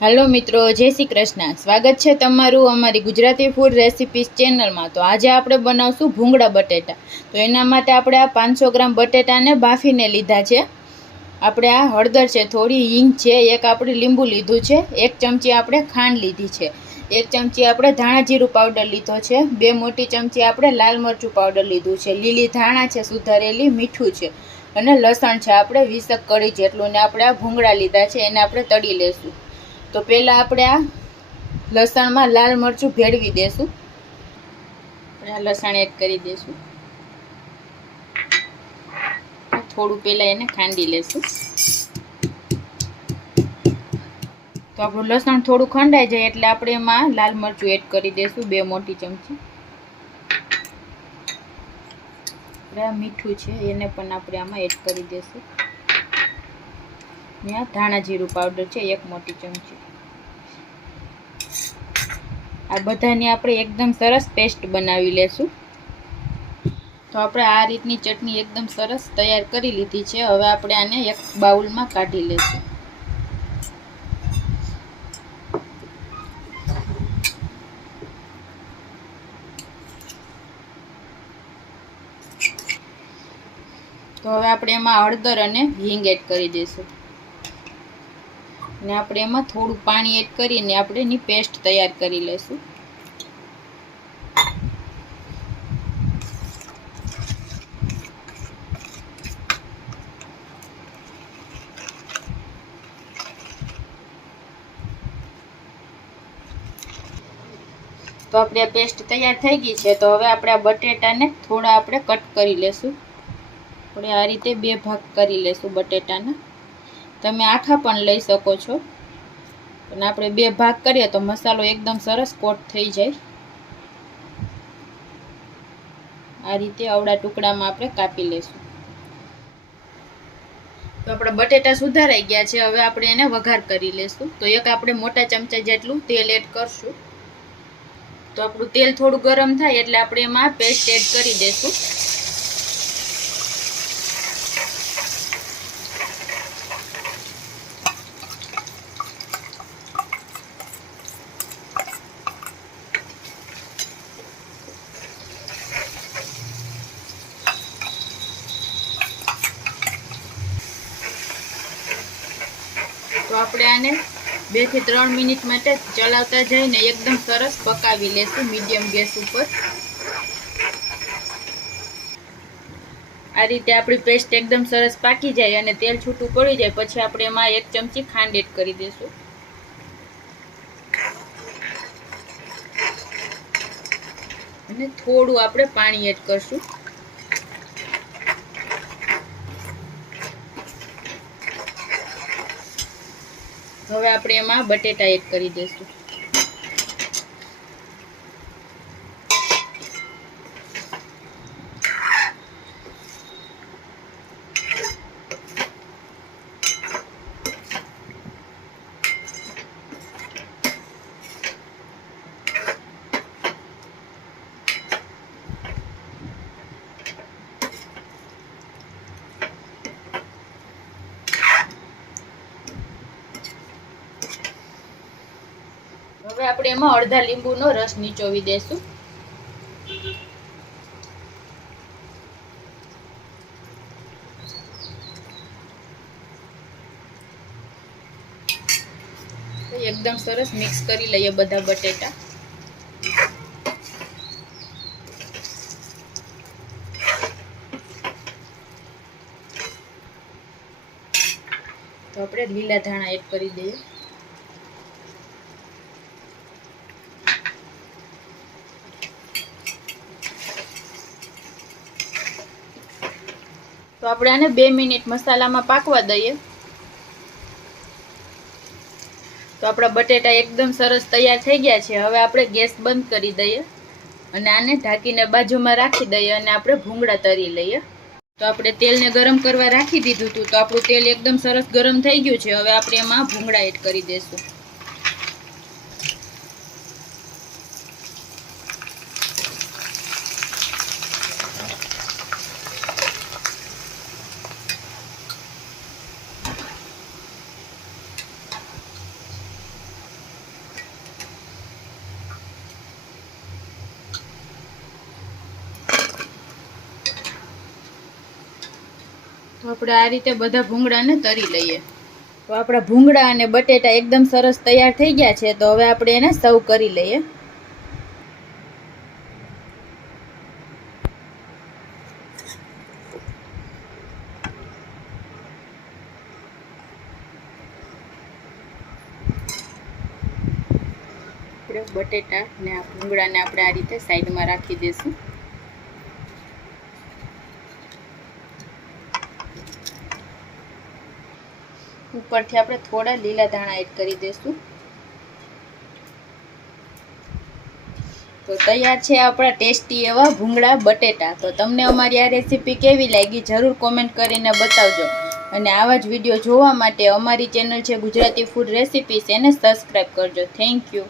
હાલો મિત્રો, જય શ્રી કૃષ્ણ. સ્વાગત છે તમારું અમારી ગુજરાતી ફૂડ રેસિપીસ ચેનલમાં તો આજે આપણે બનાવશું ભૂંગળા બટેટા. તો એના માટે આપણે આ પાંચસો ગ્રામ બટેટાને બાફીને લીધા છે. આપણે આ હળદર છે, થોડી હિંગ છે, એક આપણે લીંબુ લીધું છે, એક ચમચી આપણે ખાંડ લીધી છે. એક ચમચી આપણે ધાણા જીરું પાવડર લીધો છે, બે મોટી ચમચી આપણે લાલ મરચું પાવડર લીધું છે. લીલી ધાણા છે, સુધારેલી મીઠું છે અને લસણ છે, આપણે વીસક કળી જેટલું ને આપણે આ ભૂંગળા લીધા છે, એને આપણે તળી લેશું. તો પહેલાં આપણે આ લસણમાં લાલ મરચું ભેળવી દેશું. આપણે આ લસણ એડ કરી દેશું. થોડું પહેલાં એને ખાંડી લેશું. તો આપણું લસણ થોડું ખંડાઈ જાય એટલે આપણે એમાં લાલ મરચું એડ કરી દેશું બે મોટી ચમચી. મીઠું છે એને પણ આપણે આમાં એડ કરી દેશું. આ ધાણા જીરું પાવડર છે, એક મોટી ચમચી. આ બધાની આપણે એકદમ સરસ પેસ્ટ બનાવી લેશું. તો આપણે આ રીતની ચટણી એકદમ સરસ તૈયાર કરી લીધી છે. હવે આપણે આને એક બાઉલમાં કાઢી લેશું. તો હવે આપણે એમાં હળદર અને હિંગ એડ કરી દઈશું. ને આપણે એમાં થોડું પાણી એડ કરીને આપણે એની પેસ્ટ તૈયાર કરી લઈશું. તો આપણે આ પેસ્ટ તૈયાર થઈ ગઈ છે, તો હવે આપણે આ બટેટાને થોડા આપણે કટ કરી લેશું આપણે આ રીતે બે ભાગ કરી લેશું બટેટાના. તમે આખા પણ લઈ શકો છો. અને આપણે બે ભાગ કરીએ તો મસાલો એકદમ સરસ કોટ થઈ જાય. આ રીતે અવડા ટુકડામાં આપણે કાપી લઈશું. તો આપણા બટેટા સુધારાઈ ગયા છે. હવે આપણે એને વઘાર કરી લઈશું. તો એક આપણે મોટા ચમચા જેટલું તેલ એડ કરશું. તો આપણું તેલ થોડું ગરમ થાય એટલે આપણે એમાં પેસ્ટ એડ કરી દઈશું. આપણે આને બેથી ત્રણ મિનિટ માટે ચલાવતા જઈને એકદમ સરસ પકાવી લેશું મીડિયમ ગેસ ઉપર. આ રીતે આપણી પેસ્ટ એકદમ સરસ પાકી જાય અને તેલ છૂટું પડી જાય, પછી આપણે એમાં એક ચમચી ખાંડ એડ કરી દઈશું અને થોડું આપણે પાણી એડ કરશું. હવે આપણે એમાં બટેટા એડ કરી દઈશું. હવે આપણે એમાં અડધા લીંબુનો રસ નીચોવી દેશું. એકદમ સરસ મિક્સ કરી લઈએ બધા બટેટા. તો આપણે લીલા ધાણા એડ કરી દઈએ. તો આપણે આને બે મિનિટ મસાલામાં પાકવા દઈએ. તો આપણા બટેટા એકદમ સરસ તૈયાર થઈ ગયા છે. હવે આપણે ગેસ બંધ કરી દઈએ અને આને ઢાંકીને બાજુમાં રાખી દઈએ અને આપણે ભૂંગળા તરી લઈએ. તો આપણે તેલને ગરમ કરવા રાખી દીધું હતું. તો આપણું તેલ એકદમ સરસ ગરમ થઈ ગયું છે. હવે આપણે એમાં ભૂંગળા એડ કરી દઈશું. આપણે આ રીતે બધા ભૂંગળાને તરી લઈએ. તો આપણા ભૂંગળા અને બટેટા એકદમ સરસ તૈયાર થઈ ગયા છે, તો હવે આપણે એને સર્વ કરી લઈએ. બટેટા ને ભૂંગળાને આપણે આ રીતે સાઈડમાં રાખી દઈશું ઉપરથી આપણે થોડા લીલા ધાણા એડ કરી દઈશું. તો તૈયાર છે આપણા ટેસ્ટી એવા ભૂંગળા બટેટા. તો તમને અમારી આ રેસીપી કેવી લાગી જરૂર કોમેન્ટ કરીને બતાવજો. અને આવા જ વીડિયો જોવા માટે અમારી ચેનલ છે ગુજરાતી ફૂડ રેસીપીસ એને સબસ્ક્રાઈબ કરજો. Thank you